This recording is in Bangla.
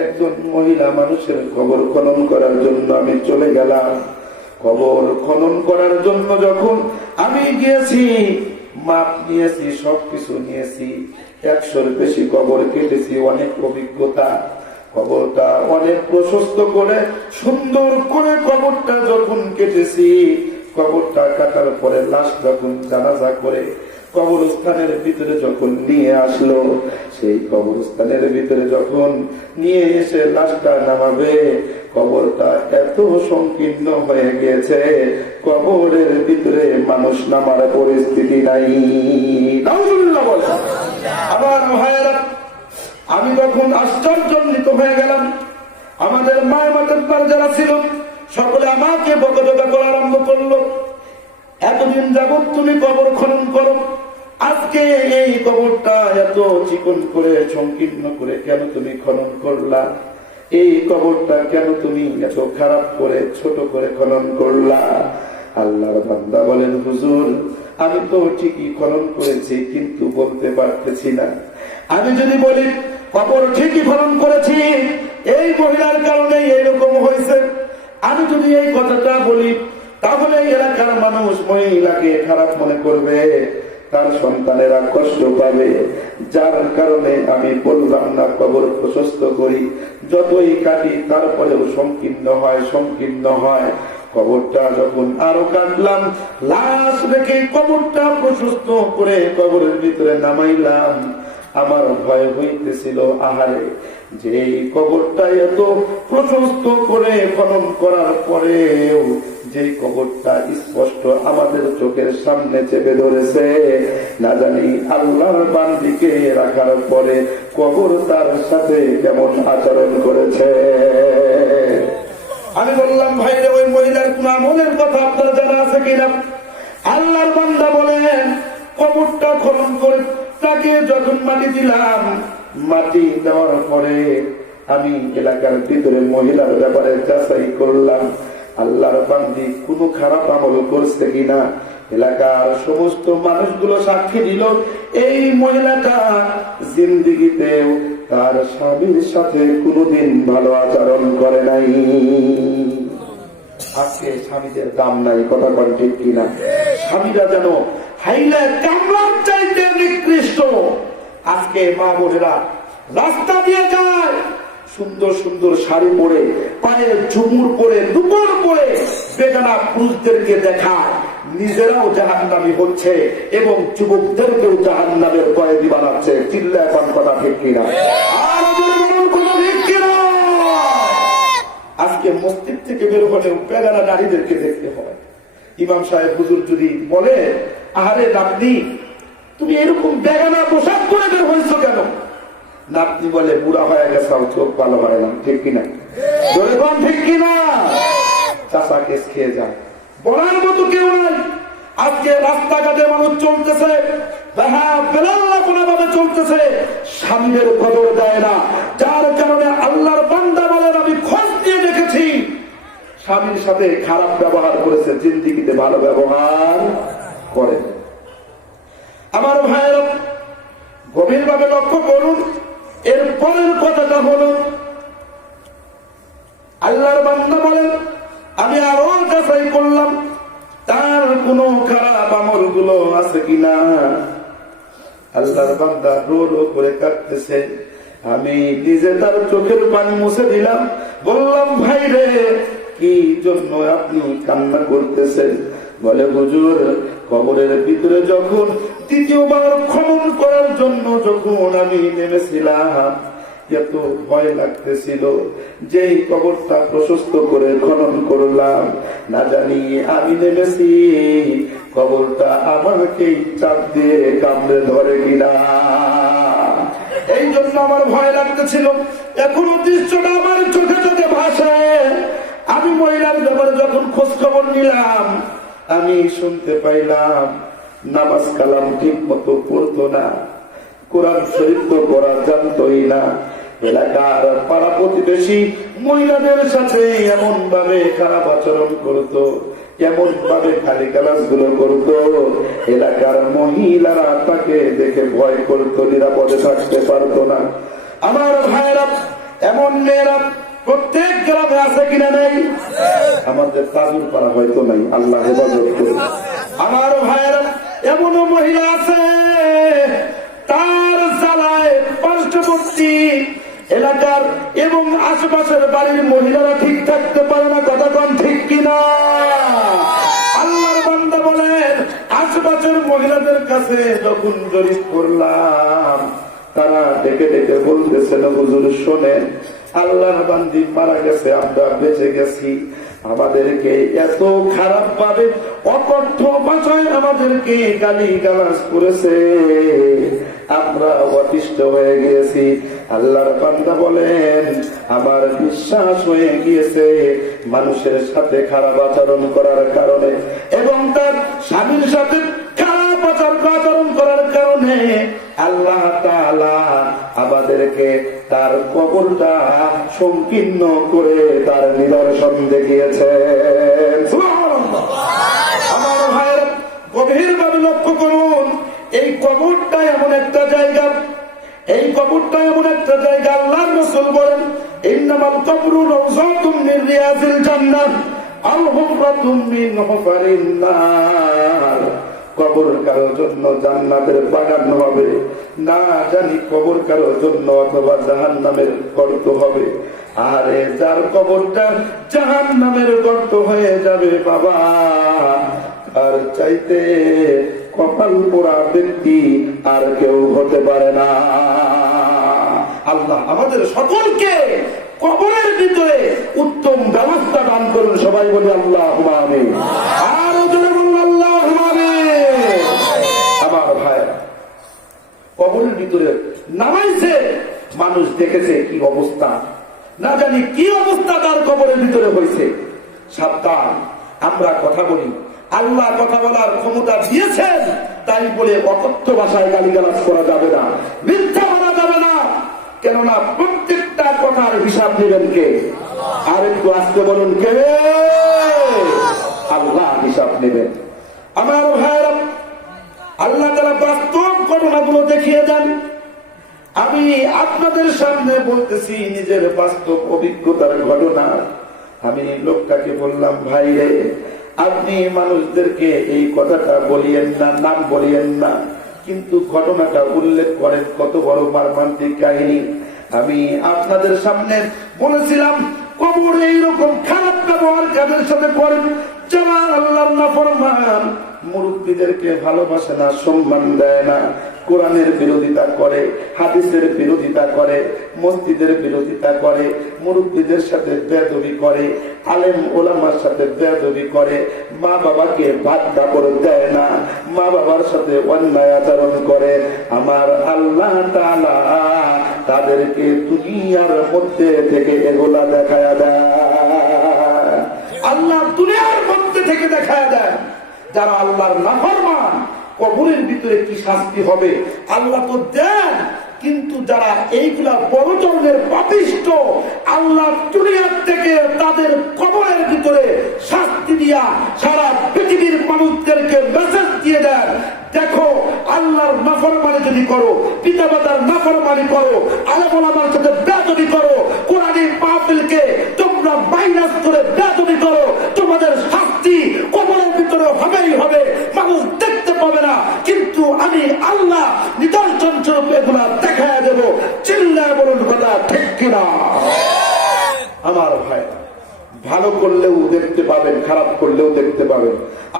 একজন মহিলা মানুষের কবর খনন করার জন্য আমি চলে গেলাম। কবর খনন করার জন্য যখন আমি গিয়েছি, মাপ নিয়েছি, সবকিছু নিয়েছি, 100-র বেশি কবর কেটেছি, অনেক অভিজ্ঞতা। কবরটা অনেক প্রশস্ত করে সুন্দর করে কবরটা যখন কেটেছি, কবরটা কাটার পরে লাশ যখন জানাজা করে কবরস্থানের ভিতরে যখন নিয়ে আসলো, সেই কবরস্থানের ভিতরে যখন নিয়ে এসে লাশটা নামাবে, কবরটা এত সংকীর্ণ হয়ে গিয়েছে, কবরের ভিতরে মানুষ নামার পরিস্থিতি নাই। নাউজুবিল্লাহ বলে। আবার ভাইয়েরা, আমি তখন আশ্চর্যান্বিত হয়ে গেলাম। আমাদের মায়ের মাতার যারা ছিল সকলে আমাকে বকাঝকা করা আরম্ভ করলো। এতদিন যাবৎ তুমি কবর খনন করো, আজকে এই কবরটা এত চিকন করে সংকীর্ণ করে কেন তুমি খনন করলা? এই কবরটা কেন তুমি এত খারাপ করে ছোট করে খনন করলা? আল্লাহর বান্দা বলেন, হুজুর আমি তো ঠিকই খনন করেছি, কিন্তু বলতে পারতেছি না। আমি যদি বলি কবর ঠিকই খনন করেছি, এই মহিলার কারণে এইরকম হয়েছে, আমি যদি এই কথাটা বলি, তাহলে এলাকার মানুষ মহিলাকে খারাপ মনে করবে, তার সন্তানেরা কষ্ট পাবে। যার কারণে আমি বললাম না কবর প্রশস্ত করি, যতই কাটি তারপরেও সংকীর্ণ হয়। কবরটা যখন আরো কাটলাম, লাশ রেখে কবরটা প্রশস্ত করে কবরের ভিতরে নামাইলাম, আমার ভয় হইতেছিল, আহারে যে এই কবরটা এত প্রশস্ত করে খনন করার পরেও যে কবরটা স্পষ্ট আমাদের চোখের সামনে চেপে ধরেছে, না জানি আল্লাহর বান্দিকে রাখার পরে কবর তার সাথে কেমন আচরণ করেছে। আমি বললাম, ভাইরে ওই মহিলার কোন আমলের কথা আপনার জানা আছে কিনা? আল্লাহর বান্দা বলেন, কবরটা খনন করে তাকে যখন মাটি দিলাম, মাটি দেওয়ার পরে আমি এলাকার ভিতরে মহিলার ব্যাপারে যাচাই করলাম আল্লাহর বান্দি কোন খারাপ আমল করছে কিনা। এলাকার সমস্ত মানুষগুলো সাক্ষী দিল, এই মহিলাটা জিন্দেগিতেও তার স্বামীর সাথে কোনদিন ভালো আচরণ করে নাই। আজকে স্বামীদের দাম নাই, কথা বল ঠিক কিনা? স্বামীরা যেন হাইলে কামলার চাইতে নিকৃষ্ট। আজকে মা বোনেরা রাস্তা দিয়ে যায়, সুন্দর সুন্দর শাড়ি পরে, পায়ে ঝুমুর পরে, দুপুর পরে বেগানা পুরুষদেরকে দেখায়, নিজেরাও জাহান্নামী হচ্ছে এবং যুবকদেরকেও জাহান্নামের কয়েদি বানাচ্ছে। চিল্লা এখন কথা ঠিক কিনা? আজকে মসজিদ থেকে বের হলেও বেগানা নারীদেরকে দেখতে হয়। ইমাম সাহেব হুজুর যদি বলে, আহারে নাতনি তুমি এরকম বেগানা পোশাক পরে বের হয়েছো কেন? নাতনি বলে, বুড়া হয়ে গেছে, চোখ ভালো হয় না। ঠিক কিনা? ঠিক কিনা? চাষা কেস খেয়ে যায়, বলার মতো কেউ নাই। আজকে রাস্তাঘাটে মানুষ চলতেছে, ভাবে চলতেছে, স্বামীদের কদর দেয় না। যার কারণে আল্লাহর বান্দা বলেন, আমি খোঁজ দিয়ে দেখেছি স্বামীর সাথে খারাপ ব্যবহার করেছে, জিন্দেগিতে ভালো ব্যবহার করে। আমার ভাইয়েরা গভীর ভাবে লক্ষ্য করুন। এর পরের কথাটা হলো, আল্লাহর বান্দা বলেন, আমি আরো যাচাই করলাম তার কোন খারাপ আমল গুলো আছে কিনা। আল্লাহর বান্দা রো রো করে কাঁদতেছে, আমি নিজে তার চোখের পানি মুছে দিলাম, বললাম, ভাই রে কি জন্য আপনি কান্না করতেছেন? বলে, হুজুর কবরের ভিতরে যখন দ্বিতীয়বার খনন করার জন্য যখন আমি নেমেছিলাম, এত ভয় লাগতেছিল, যেই কবরটা প্রশস্ত করে খনন করলাম, না জানি আমি নেমেছি কবরটা আমাকেই চাপ দিয়ে কামড়ে ধরে কিনা। এই জন্য আমার ভয় লাগতেছিল। এখনো দৃশ্যটা আমার চোখে চোখে ভাসে। আমি মহিলার ব্যাপারে যখন খোঁজ খবর নিলাম, আমি শুনতে পাইলাম নামাজ কালাম ঠিক মতো পড়তো না, কোরআন শরীফ তো পড়া জানতোই না। এলাকার পাড়া প্রতিবেশী মহিলাদের সাথে এমন ভাবে খারাপ আচরণ করতো, এমন ভাবে খালি গালাজ গুলো করতো, এলাকার মহিলারা তাকে দেখে ভয় করতো, নিরাপদে থাকতে পারতো না। আমার ভাইরা এমন মেয়েরা প্রত্যেক গ্রামে আছে কিনা নেই? আমাদের তাজুর পাড়া হয়তো নাই, আল্লাহ হেফাজত করে। আমার ভাইয়েরা, এমনও মহিলা আছে তার জ্বালায় পার্শ্ববর্তী এলাকার এবং আশেপাশের বাড়ির মহিলারা ঠিক থাকতে পারে না। কথা কোন ঠিক কিনা? আল্লাহর বান্দা বলেন, আশেপাশের মহিলাদের কাছে যখন জরিপ করলাম, তারা ডেকে ডেকে বলতেছেন, হুজুর শোনেন, আল্লাহর বান্দি মারা গেছে, আমরা বেঁচে গেছি, আমাদেরকে এত খারাপ ভাবে অকথ্য ভাষায় আমাদেরকে গালি গালাজ করেছে, আমরা অতিষ্ঠ হয়ে গিয়েছি। আল্লাহর বান্দা বলেন, আমার বিশ্বাস হয়ে গিয়েছে মানুষের সাথে খারাপ আচরণ করার কারণে এবং তার স্বামীর সাথে খারাপ আচরণ করার কারণে আল্লাহ তাআলা আমাদেরকে তার কবরটা সংকীর্ণ করে তার নিদর্শন দেখিয়েছেন। সুবহানাল্লাহ। আমার ভাইয়েরা, গভীরভাবে লক্ষ্য করুন, এই কবরটা এমন একটা জায়গা, এই কবরটা এমন একটা জায়গা, আল্লাহর রাসূল বলেন, ইন্নামাল কবরু রাওযাতুম মিন রিয়াজিল জান্নাহ আও হুফরাতুম মিন হুফারিন নার। কবর কারোর জন্য জান্নাতের বাগান হবে না জানি, কবর কারোর জন্য অথবা জাহান্নামের গর্ত হবে। আরে যার কবরটা জাহান্নামের গর্ত হয়ে যাবে বাবা, আর চাইতে কপাল পোড়া ব্যক্তি আর কেউ হতে পারে না। আল্লাহ আমাদের সকলকে কবরের ভিতরে উত্তম ব্যবস্থা দান করুন। সবাই বলি আল্লাহুম্মা আমিন। আর জোরে বলুন আল্লাহুম্মা আমিন। আমার ভাই, কবরের ভিতরে নামাইছে, মানুষ দেখেছে কি অবস্থা, না জানি কি অবস্থা তার কবরের ভিতরে হয়েছে। সাবধান, আমরা কথা বলি, আল্লাহ কথা বলার ক্ষমতা দিয়েছেন, তাই বলে অকথ্য ভাষায় গালিগালাজ করা যাবে না, মিথ্যা বলা যাবে না। কেননা প্রত্যেকটা কথার হিসাব নেবেন কে? আর একটু আজকে বলুন, কে? আল্লাহ হিসাব নেবেন। আমার ভাইয়েরা, আল্লাহ তাআলা বাস্তব ঘটনাগুলো দেখিয়ে দেন। আমি আপনাদের সামনে বলতেছি নিজের বাস্তব অভিজ্ঞতার ঘটনা। আমি লোকটাকে বললাম, ভাই রে, আপনি মানুষদেরকে এই কথাটা বলিয়েন না, নাম বলিয়েন না, কিন্তু ঘটনাটা উল্লেখ করেন, কত বড় মর্মান্তিক কাহিনী। আমি আপনাদের সামনে বলেছিলাম, কবর এইরকম খারাপ ব্যবহার কাদের সাথে করেন যারা আল্লাহর নাফরমান, মুরব্বীদেরকে ভালোবাসে না, সম্মান দেয় না, কোরআনের বিরোধিতা করে, হাদিসের বিরোধিতা করে, মসজিদের বিরোধিতা করে, মুরব্বীদের সাথে বেয়াদবি করে, আলেম ওলামার সাথে বেয়াদবি করে, মা বাবাকে বাধ্যা করে দেয় না, মা বাবার সাথে অন্যায় আচরণ করে। আমার আল্লাহ তাআলা তাদেরকে দুনিয়ার মধ্যে থেকে এগুলা দেখায়া দেয়। আল্লাহ দুনিয়ার মধ্যে থেকে দেখায়া দেয় যারা আল্লাহর নাফরমান, কবরের ভিতরে কি শাস্তি হবে আল্লাহ তো দেন। কিন্তু যারা এইগুলা বড় ধরনের পাপিষ্ঠ, আল্লাহ দুনিয়ার থেকে তাদের কবরের ভিতরে শাস্তি দিয়া সারা পৃথিবীর মানুষদেরকে মেসেজ দিয়ে দেন, দেখো আল্লাহর নাফরমানি যদি করো, পিতামাতার নাফরমানি করো, আলেম ওলামার সাথে বেয়াদবি করো, কোরআনের মাহফিলকে তোমরা মাইনাস করে বেয়াদবি করো, তোমাদের শাস্তি কবরের ভিতরে হবেই হবে, মানুষ দেখতে পাবে না, কিন্তু আমি আল্লাহ নিদর্শন স্বরূপ এগুলা দেখায় দেব। চিল্লায় বলুন কথা ঠিক কিনা? আমার ভাই, ভালো করলেও দেখতে পাবেন, খারাপ করলেও দেখতে পাবেন।